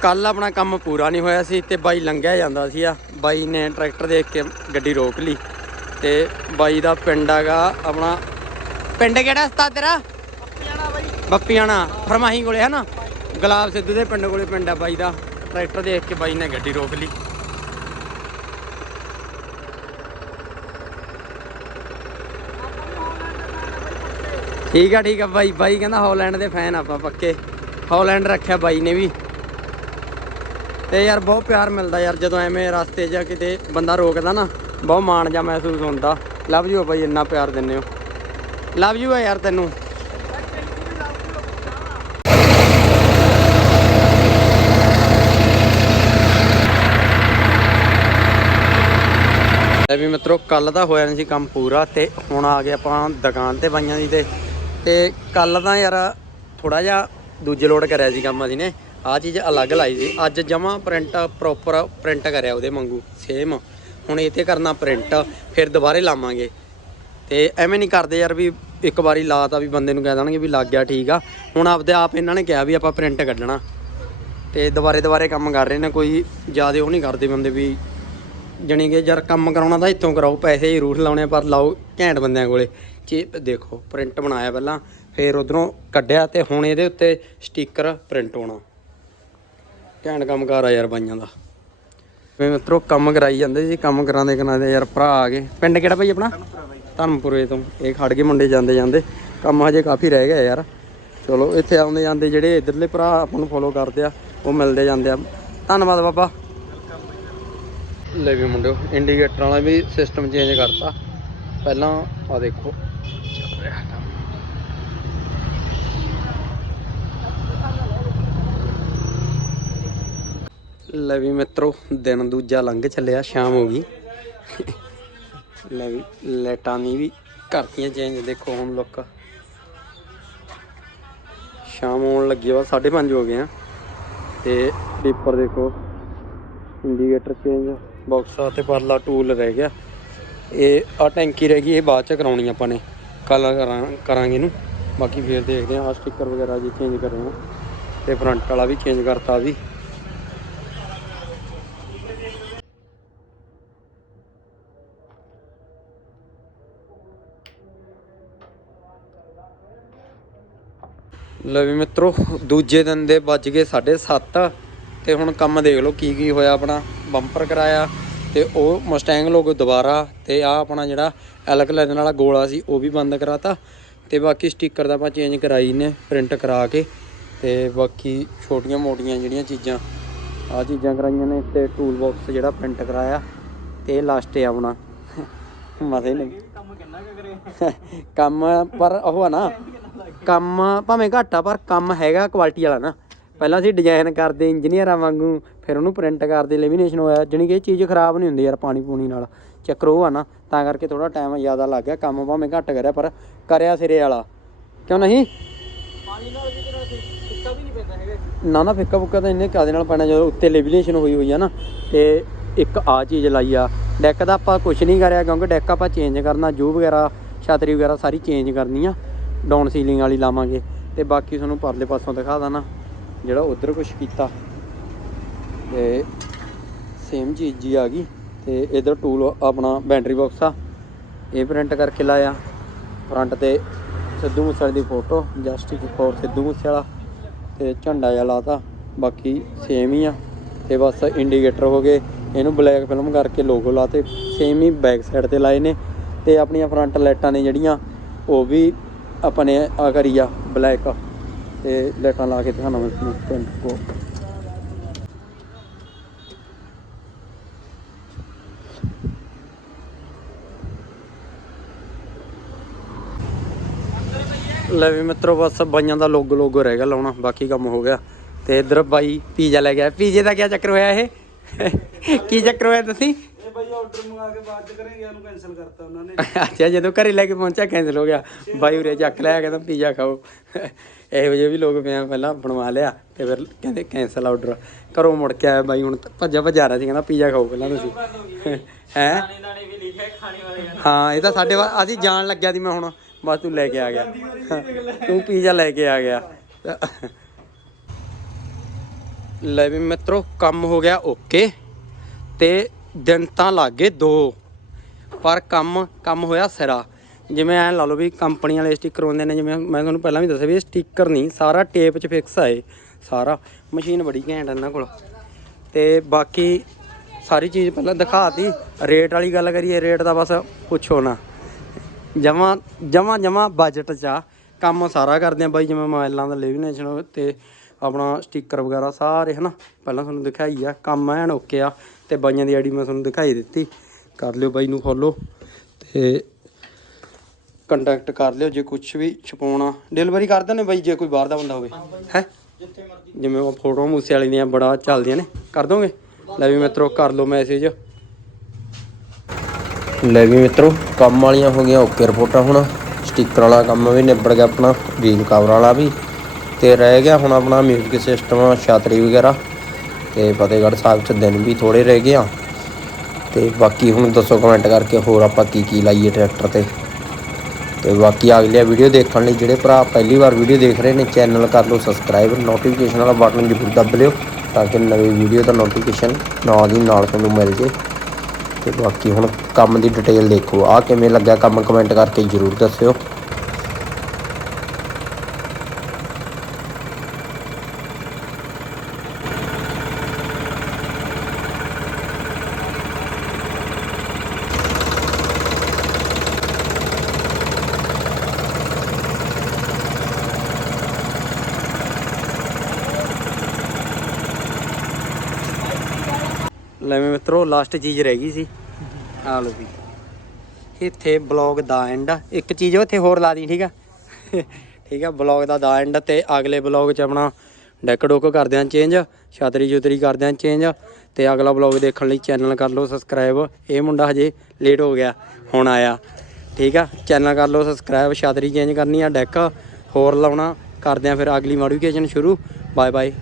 ਕੱਲ ਆਪਣਾ ਕੰਮ ਪੂਰਾ ਨਹੀਂ ਹੋਇਆ ਸੀ ਤੇ ਬਾਈ ਲੰਘਿਆ ਜਾਂਦਾ ਸੀ ਆ ਬਾਈ ਨੇ ਟਰੈਕਟਰ ਦੇਖ ਕੇ ਗੱਡੀ ਰੋਕ ਲਈ ਤੇ ਬਾਈ ਦਾ ਪਿੰਡ ਹੈਗਾ ਆਪਣਾ ਪਿੰਡ ਕਿਹੜਾ ਸਤਾ ਤੇਰਾ? ਬੱਪੀਆਣਾ ਫਰਮਾਹੀ ਕੋਲੇ ਹੈ ਨਾ? ਗੁਲਾਬ ਸਿੱਧੂ ਦੇ ਪਿੰਡ ਕੋਲੇ ਪਿੰਡ ਆ ਬਾਈ ਦਾ। ਟਰੈਕਟਰ ਦੇਖ ਕੇ ਬਾਈ ਨੇ ਗੱਡੀ ਰੋਕ ਲਈ। ਠੀਕ ਆ ਠੀਕ ਆ ਬਾਈ। ਬਾਈ ਕਹਿੰਦਾ ਹਾਲੈਂਡ ਦੇ ਫੈਨ ਆਪਾਂ ਪੱਕੇ। ਹਾਲੈਂਡ ਰੱਖਿਆ ਬਾਈ ਨੇ ਵੀ। ਤੇ ਯਾਰ ਬਹੁਤ ਪਿਆਰ ਮਿਲਦਾ ਯਾਰ ਜਦੋਂ ਐਵੇਂ ਰਸਤੇ 'ਚ ਕਿਤੇ ਬੰਦਾ ਰੋਕਦਾ ਨਾ, ਬਹੁਤ ਮਾਣ ਜਾ ਮਹਿਸੂਸ ਹੁੰਦਾ। ਲਵ ਯੂ ਭਾਈ ਇੰਨਾ ਪਿਆਰ ਦਿੰਦੇ ਹੋ। ਲਵ ਯੂ ਆ ਯਾਰ ਤੈਨੂੰ। ਇਹ ਵੀ ਮਿੱਤਰੋ ਕੱਲ ਦਾ ਹੋਇਆ ਨਹੀਂ ਸੀ ਕੰਮ ਪੂਰਾ ਤੇ ਹੁਣ ਆ ਗਏ ਆਪਾਂ ਦੁਕਾਨ ਤੇ ਬਾਈਆਂ ਦੀ ਤੇ। ਤੇ ਕੱਲ ਦਾ ਯਾਰ ਥੋੜਾ ਜਿਹਾ ਦੂਜੇ ਲੋਡ ਕਰਿਆ ਸੀ ਕੰਮ ਅਸੀਂ ਨੇ। ਆ ਚੀਜ਼ ਅਲੱਗ ਲਾਈ ਸੀ। ਅੱਜ ਜਮਾ ਪ੍ਰਿੰਟ ਪ੍ਰੋਪਰ ਪ੍ਰਿੰਟ ਕਰਿਆ ਉਹਦੇ ਵਾਂਗੂ ਸੇਮ ਹੁਣ ਇਹ ਤੇ ਕਰਨਾ ਪ੍ਰਿੰਟ ਫਿਰ ਦੁਬਾਰੇ ਲਾਵਾਂਗੇ। ਤੇ ਐਵੇਂ ਨਹੀਂ ਕਰਦੇ ਯਾਰ ਵੀ ਇੱਕ ਵਾਰੀ ਲਾਤਾ ਵੀ ਬੰਦੇ ਨੂੰ ਕਹਿ ਦੇਣਗੇ ਵੀ ਲੱਗ ਗਿਆ ਠੀਕ ਆ। ਹੁਣ ਆਪਦੇ ਆਪ ਇਹਨਾਂ ਨੇ ਕਿਹਾ ਵੀ ਆਪਾਂ ਪ੍ਰਿੰਟ ਕੱਢਣਾ। ਤੇ ਦੁਬਾਰੇ ਦੁਬਾਰੇ ਕੰਮ ਕਰ ਰਹੇ ਨੇ ਕੋਈ ਜ਼ਿਆਦਾ ਉਹ ਨਹੀਂ ਕਰਦੇ ਬੰਦੇ ਵੀ ਜਣੀ ਕਿ ਯਾਰ ਕੰਮ ਕਰਾਉਣਾ ਤਾਂ ਇੱਥੋਂ ਕਰਾਓ ਪੈਸੇ ਹੀ ਜ਼ਰੂਰ ਲਾਉਣੇ ਆ, ਪਰ ਲਾਓ ਘੈਂਟ ਬੰਦਿਆਂ ਕੋਲੇ। ਚੀ ਦੇਖੋ ਪ੍ਰਿੰਟ ਬਣਾਇਆ ਪਹਿਲਾਂ ਫਿਰ ਉਧਰੋਂ ਕੱਢਿਆ ਤੇ ਹੁਣ ਇਹਦੇ ਉੱਤੇ ਸਟicker ਪ੍ਰਿੰਟ ਹੋਣਾ। ਘੈਂਟ ਕੰਮ ਕਰ ਆ ਯਾਰ ਬਾਈਆਂ ਦਾ। ਮੈਂ ਮਿੱਤਰੋ, ਕੰਮ ਕਰਾਈ ਜਾਂਦੇ ਸੀ, ਕੰਮ ਕਰਾਉਂਦੇ ਕਰਾਉਂਦੇ ਯਾਰ ਭਰਾ ਆ ਗਏ। ਪਿੰਡ ਕਿਹੜਾ ਭਾਈ ਆਪਣਾ? ਧਰਮਪੁਰੇ ਤੋਂ। ਇਹ ਖੜ ਗਏ ਮੁੰਡੇ ਜਾਂਦੇ ਜਾਂਦੇ। ਕੰਮ ਹਜੇ ਕਾਫੀ ਰਹਿ ਗਿਆ ਯਾਰ। ਚਲੋ, ਇੱਥੇ ਆਉਂਦੇ ਜਾਂਦੇ ਜਿਹੜੇ ਇਧਰਲੇ ਭਰਾ ਆਪਾਂ ਨੂੰ ਫੋਲੋ ਕਰਦੇ ਆ, ਉਹ ਮਿਲਦੇ ਜਾਂਦੇ ਆ। ਧੰਨਵਾਦ ਬਾਬਾ। ਲੈ ਵੀ ਮੁੰਡਿਓ ਇੰਡੀਕੇਟਰ ਵਾਲਾ ਵੀ ਸਿਸਟਮ ਚੇਂਜ ਕਰਤਾ। ਪਹਿਲਾਂ ਆ ਦੇਖੋ, ਚੱਲ ਰਿਹਾ। ਲੈ ਵੀ ਮਿੱਤਰੋ, ਦਿਨ ਦੂਜਾ ਲੰਘ ਚੱਲਿਆ ਸ਼ਾਮ ਹੋ ਗਈ। ਲੈ ਵੀ ਲਾਈਟਾਂ ਨਹੀਂ ਵੀ ਕਰਤੀਆਂ ਚੇਂਜ ਦੇਖੋ ਹੁਣ ਲੁੱਕ ਸ਼ਾਮ ਹੋਣ ਲੱਗੀ ਵਾ 5:30 ਹੋ ਗਏ ਆ। ਤੇ ਪੇਪਰ ਦੇਖੋ ਇੰਡੀਕੇਟਰ ਚੇਂਜ ਬਾਕਸ ਤੇ ਪਰਲਾ ਟੂਲ ਰਹਿ ਗਿਆ। ਇਹ ਆ ਟੈਂਕੀ ਰਹਿ ਗਈ, ਇਹ ਬਾਅਦ ਚ ਕਰਾਉਣੀ ਆਪਾਂ ਨੇ। ਕੱਲ ਕਰਾਂਗੇ ਇਹਨੂੰ। ਬਾਕੀ ਫੇਰ ਦੇਖਦੇ ਆ ਆ ਸਟicker ਵਗੈਰਾ ਜੀ ਚੇਂਜ ਕਰ ਰਹੇ ਤੇ ਫਰੰਟ ਵਾਲਾ ਵੀ ਚੇਂਜ ਕਰਤਾ ਵੀ। ਲੈ ਵੀ ਮਿੱਤਰੋ ਦੂਜੇ ਦਿਨ ਦੇ ਵੱਜ ਗਏ 7:30 ਤੇ ਹੁਣ ਕੰਮ ਦੇਖ ਲਓ ਕੀ ਕੀ ਹੋਇਆ ਆਪਣਾ ਬੰਪਰ ਕਰਾਇਆ ਤੇ ਉਹ ਮਸਟੈਂਗ ਲੋਗੋ ਦੁਬਾਰਾ ਤੇ ਆ ਆਪਣਾ ਜਿਹੜਾ ਐਲਕ ਲੈਣ ਵਾਲਾ ਗੋਲਾ ਸੀ ਉਹ ਵੀ ਬੰਦ ਕਰਾਤਾ ਤੇ ਬਾਕੀ ਸਟicker ਦਾ ਆਪਾਂ ਚੇਂਜ ਕਰਾਈ ਨੇ ਪ੍ਰਿੰਟ ਕਰਾ ਕੇ ਤੇ ਬਾਕੀ ਛੋਟੀਆਂ ਮੋਟੀਆਂ ਜਿਹੜੀਆਂ ਚੀਜ਼ਾਂ ਆ ਚੀਜ਼ਾਂ ਕਰਾਈਆਂ ਨੇ ਤੇ ਟੂਲ ਬਾਕਸ ਜਿਹੜਾ ਪ੍ਰਿੰਟ ਕਰਾਇਆ ਤੇ ਲਾਸਟ ਹੈ ਆਪਣਾ। ਮਸੇ ਨੇ। ਕੰਮ ਪਰ ਉਹ ਆ ਨਾ ਕੰਮ ਭਾਵੇਂ ਘੱਟ ਆ ਪਰ ਕੰਮ ਹੈਗਾ ਕੁਆਲਿਟੀ ਵਾਲਾ ਨਾ। ਪਹਿਲਾਂ ਅਸੀਂ ਡਿਜ਼ਾਈਨ ਕਰਦੇ ਇੰਜੀਨੀਅਰਾਂ ਵਾਂਗੂ ਫਿਰ ਉਹਨੂੰ ਪ੍ਰਿੰਟ ਕਰਦੇ ਲੈਮੀਨੇਸ਼ਨ ਹੋਇਆ ਜਾਣੀ ਕਿ ਇਹ ਚੀਜ਼ ਖਰਾਬ ਨਹੀਂ ਹੁੰਦੀ ਯਾਰ ਪਾਣੀ ਪੂਣੀ ਨਾਲ। ਚੱਕਰ ਉਹ ਆ ਨਾ ਤਾਂ ਕਰਕੇ ਥੋੜਾ ਟਾਈਮ ਜ਼ਿਆਦਾ ਲੱਗ ਗਿਆ ਕੰਮ ਭਾਵੇਂ ਘੱਟ ਕਰਿਆ ਪਰ ਕਰਿਆ ਸਿਰੇ ਵਾਲਾ। ਕਿਉਂ ਨਹੀਂ? ਪਾਣੀ ਨਾਲ ਵੀ ਤੇਰਾ ਸਿੱਕਾ ਵੀ ਨਹੀਂ ਪੈਂਦਾ ਹੈਗਾ। ਨਾ ਨਾ ਫਿੱਕਾ ਫੁੱਕਾ ਤਾਂ ਇੰਨੇ ਕਾਦੇ ਨਾਲ ਪੈਣਾ ਜਦੋਂ ਉੱਤੇ ਲੈਮੀਨੇਸ਼ਨ ਹੋਈ ਹੋਈ ਆ ਨਾ ਤੇ ਇੱਕ ਆ ਚੀਜ਼ ਲਾਈ ਆ। ਡੈਕ ਦਾ ਆਪਾਂ ਕੁਝ ਨਹੀਂ ਕਰਿਆ ਕਿਉਂਕਿ ਡੈਕ ਆਪਾਂ ਚੇਂਜ ਕਰਨਾ ਜੂ ਵਗੈਰਾ ਛਤਰੀ ਵਗੈਰਾ ਸਾਰੀ ਚੇਂਜ ਕਰਨੀ ਆ। ਡਾਊਨ ਸੀਲਿੰਗ ਵਾਲੀ ਲਾਵਾਂਗੇ ਤੇ ਬਾਕੀ ਤੁਹਾਨੂੰ ਪਰਲੇ ਪਾਸੋਂ ਦਿਖਾ ਦਾਂ ਨਾ ਜਿਹੜਾ ਉਧਰ ਕੁਝ ਕੀਤਾ। ਤੇ ਸੇਮ ਚੀਜ਼ ਜੀ ਆ ਗਈ ਤੇ ਇਧਰ ਟੂਲ ਆਪਣਾ ਬੈਟਰੀ ਬਾਕਸ ਆ। ਇਹ ਪ੍ਰਿੰਟ ਕਰਕੇ ਲਾਇਆ। ਫਰੰਟ ਤੇ ਸਿੱਧੂ ਮੂਸੇਵਾਲੇ ਦੀ ਫੋਟੋ ਜਸਟਿਕ ਫੋਰ ਸਿੱਧੂ ਮੂਸੇਵਾਲਾ ਤੇ ਝੰਡਾ ਜਿਹਾ ਲਾਤਾ। ਬਾਕੀ ਸੇਮ ਹੀ ਆ ਤੇ ਬਸ ਇੰਡੀਕੇਟਰ ਹੋ ਗਏ। ਇਹਨੂੰ ਬਲੈਕ ਫਿਲਮ ਕਰਕੇ ਲੋਗੋ ਲਾਤੇ। ਸੇਮ ਹੀ ਬੈਕ ਸਾਈਡ ਤੇ ਲਾਏ ਨੇ ਤੇ ਆਪਣੀਆਂ ਫਰੰਟ ਲਾਈਟਾਂ ਨੇ ਜਿਹੜੀਆਂ, ਉਹ ਵੀ ਆਪਾਂ ਨੇ ਆ ਕਰੀ ਆ ਬਲੈਕ ਤੇ ਲਾਈਟਾਂ ਲਾ ਕੇ ਦਿਖਾਣਾ ਮੈਂ ਤੁਹਾਨੂੰ ਕੋ। ਲੈ ਵੀ ਮਿੱਤਰੋ, ਬਸ ਬਾਈਆਂ ਦਾ ਲੋਗੋ ਲੋਗੋ ਰਹਿ ਗਿਆ ਲਾਉਣਾ, ਬਾਕੀ ਕੰਮ ਹੋ ਗਿਆ। ਤੇ ਇਧਰ ਬਾਈ ਪੀਜ਼ਾ ਲੈ ਗਿਆ ਪੀਜ਼ੇ ਦਾ ਕੀ ਚੱਕਰ ਹੋਇਆ ਇਹ? ਕੀ ਚੱਕਰ ਹੋਇਆ ਤੁਸੀਂ? ਬਾਈ ਆਰਡਰ ਮੰਗਾ ਕੇ ਬਾਅਦ ਚ ਕਰਾਂਗੇ ਉਹਨੂੰ ਕੈਨਸਲ ਕਰਤਾ ਉਹਨਾਂ ਨੇ। ਅੱਛਾ ਜਦੋਂ ਘਰੇ ਲੈ ਕੇ ਪਹੁੰਚਿਆ ਕੈਂਸਲ ਹੋ ਗਿਆ। ਬਾਈ ਉਰੇ ਚੱਕ ਲਿਆ ਕਹਿੰਦਾ ਪੀਜ਼ਾ ਖਾਓ। ਇਹੋ ਜਿਹੇ ਵੀ ਲੋਕ ਪਿਆ ਪਹਿਲਾਂ ਬਣਵਾ ਲਿਆ ਤੇ ਫਿਰ ਕਹਿੰਦੇ ਕੈਂਸਲ ਆਰਡਰ ਘਰੋਂ ਮੁੜ ਕੇ ਆਇਆ ਬਾਈ ਹੁਣ ਤਾਂ ਭੱਜਾ ਭੱਜਾ ਰਿਹਾ ਸੀ ਕਹਿੰਦਾ ਪੀਜ਼ਾ ਖਾਓ ਪਹਿਲਾਂ ਤੁਸੀਂ। ਹੈ? ਹਾਂ ਇਹ ਤਾਂ ਸਾਡੇ ਅਸੀਂ ਜਾਣ ਲੱਗਿਆ ਸੀ ਮੈਂ ਹੁਣ ਬਸ ਤੂੰ ਲੈ ਕੇ ਆ ਗਿਆ। ਤੂੰ ਪੀਜ਼ਾ ਲੈ ਕੇ ਆ ਗਿਆ। ਲੈ ਵੀ ਮਿੱਤਰੋ ਕੰਮ ਹੋ ਗਿਆ ਓਕੇ। ਤੇ ਦਿਨ ਤਾਂ ਲੱਗ ਦੋ, ਪਰ ਕੰਮ ਕੰਮ ਹੋਇਆ ਸਿਰਾ। ਜਿਵੇਂ ਐ ਲਾ ਲਓ ਵੀ ਕੰਪਨੀ ਵਾਲੇ ਸਟicker ਹੁੰਦੇ ਨੇ, ਜਿਵੇਂ ਮੈਂ ਤੁਹਾਨੂੰ ਪਹਿਲਾਂ ਵੀ ਦੱਸਿਆ ਵੀ ਇਹ ਸਟicker ਨਹੀਂ, ਸਾਰਾ ਟੇਪ 'ਚ ਫਿਕਸ ਆ ਇਹ, ਸਾਰਾ। ਮਸ਼ੀਨ ਬੜੀ ਘੈਂਟ ਇਹਨਾਂ ਕੋਲ। ਤੇ ਬਾਕੀ ਸਾਰੀ ਚੀਜ਼ ਪਹਿਲਾਂ ਦਿਖਾਤੀ ਰੇਟ ਵਾਲੀ ਗੱਲ ਕਰੀਏ ਰੇਟ ਦਾ ਬਸ ਪੁੱਛੋ ਨਾ। ਜਮਾ ਜਮਾ ਜਮਾ ਬਜਟ 'ਚ ਆ। ਕੰਮ ਸਾਰਾ ਕਰਦੇ ਆ ਬਾਈ, ਜਿਵੇਂ ਮੋਬਾਈਲਾਂ ਦਾ ਲੈਮੀਨੇਸ਼ਨ ਤੇ ਆਪਣਾ ਸਟicker ਵਗੈਰਾ ਸਾਰੇ ਹਨਾ, ਪਹਿਲਾਂ ਤੁਹਾਨੂੰ ਦਿਖਾਈ ਆ, ਕੰਮ ਐਨ ਓਕੇ ਆ। ਤੇ ਬਾਈਆਂ ਦੀ ਆਈਡੀ ਮੈਂ ਤੁਹਾਨੂੰ ਦਿਖਾਈ ਦਿੱਤੀ। ਕਰ ਲਿਓ ਬਾਈ ਨੂੰ ਫੋਲੋ ਤੇ ਕੰਟੈਕਟ ਕਰ ਲਿਓ ਜੇ ਕੁਝ ਵੀ ਛਪਾਉਣਾ। ਡਿਲੀਵਰੀ ਕਰ ਦਿੰਦੇ ਬਾਈ ਜੇ ਕੋਈ ਬਾਹਰ ਦਾ ਬੰਦਾ ਹੋਵੇ। ਹੈ? ਜਿਵੇਂ ਉਹ ਫੋਟੋ ਮੂਸੇ ਵਾਲੀ ਦੀਆਂ ਬੜਾ ਚੱਲਦੀਆਂ ਨੇ। ਕਰ ਦੋਗੇ? ਲੈ ਵੀ ਮਿੱਤਰੋ, ਕਰ ਲਓ ਮੈਸੇਜ ਲੈ ਵੀ ਮਿੱਤਰੋ, ਕੰਮ ਵਾਲੀਆਂ ਹੋ ਗਈਆਂ ਓਕੇ ਰਿਪੋਰਟਾਂ ਹੁਣ। ਸਟicker ਵਾਲਾ ਕੰਮ ਵੀ ਨਿਬੜ ਗਿਆ ਆਪਣਾ ਵੀਲ ਕਵਰ ਵਾਲਾ ਵੀ। ਤੇ ਰਹਿ ਗਿਆ ਹੁਣ ਆਪਣਾ ਮਿਊਜ਼ਿਕ ਸਿਸਟਮ ਛਾਤਰੀ ਵਗੈਰਾ। ਤੇ ਫਤਿਹਗੜ੍ਹ ਸਾਹਿਬ ਚ ਦਿਨ ਵੀ ਥੋੜੇ ਰਹਿ ਗਏ ਆ। ਤੇ ਬਾਕੀ ਹੁਣ ਦੱਸੋ ਕਮੈਂਟ ਕਰਕੇ ਹੋਰ ਆਪਾਂ ਕੀ ਕੀ ਲਾਈਏ ਟਰੈਕਟਰ ਤੇ। ਤੇ ਬਾਕੀ ਅਗਲੀ ਵੀਡੀਓ ਦੇਖਣ ਲਈ ਜਿਹੜੇ ਭਰਾ ਪਹਿਲੀ ਵਾਰ ਵੀਡੀਓ ਦੇਖ ਰਹੇ ਨੇ ਚੈਨਲ ਕਰ ਲਓ ਸਬਸਕ੍ਰਾਈਬ ਨੋਟੀਫਿਕੇਸ਼ਨ ਵਾਲਾ ਬਟਨ ਜ਼ਰੂਰ ਦੱਬ ਲਿਓ ਤਾਂ ਕਿ ਨਵੀਂ ਵੀਡੀਓ ਦਾ ਨੋਟੀਫਿਕੇਸ਼ਨ ਨਾਲ ਦੀ ਨਾਲ ਤੁਹਾਨੂੰ ਮਿਲ ਜੇ। ਤੇ ਬਾਕੀ ਹੁਣ ਕੰਮ ਦੀ ਡਿਟੇਲ ਦੇਖੋ। ਆ ਕਿਵੇਂ ਲੱਗਿਆ, ਕੰਮ ਕਮੈਂਟ ਕਰਕੇ ਜਰੂਰ ਦੱਸਿਓ। ਲੈ ਵੀ ਮਿੱਤਰੋ ਲਾਸਟ ਚੀਜ਼ ਰਹਿ ਗਈ ਸੀ। ਆ ਲਓ ਵੀ। ਇੱਥੇ ਬਲੌਗ ਦਾ ਐਂਡ ਇੱਕ ਚੀਜ਼ ਉੱਥੇ ਹੋਰ ਲਾ ਦੀ ਠੀਕ ਆ? ਠੀਕ ਆ ਬਲੌਗ ਦਾ ਦਾ ਐਂਡ ਤੇ ਅਗਲੇ ਬਲੌਗ 'ਚ ਆਪਣਾ ਡੈਕ ਡੋਕ ਕਰਦੇ ਆਂ ਚੇਂਜ ਛਾਤਰੀ ਛੁਤਰੀ ਕਰਦੇ ਆਂ ਚੇਂਜ ਤੇ ਅਗਲਾ ਬਲੌਗ ਦੇਖਣ ਲਈ ਚੈਨਲ ਕਰ ਲਓ ਸਬਸਕ੍ਰਾਈਬ ਇਹ ਮੁੰਡਾ ਹਜੇ ਲੇਟ ਹੋ ਗਿਆ, ਹੁਣ ਆਇਆ। ਠੀਕ ਆ ਚੈਨਲ ਕਰ ਲਓ ਸਬਸਕ੍ਰਾਈਬ ਛਾਤਰੀ ਚੇਂਜ ਕਰਨੀ ਆ ਡੈਕ ਹੋਰ ਲਾਉਣਾ। ਕਰਦੇ ਆਂ ਫਿਰ ਅਗਲੀ ਮੋਡੀਫਿਕੇਸ਼ਨ ਸ਼ੁਰੂ। Bye bye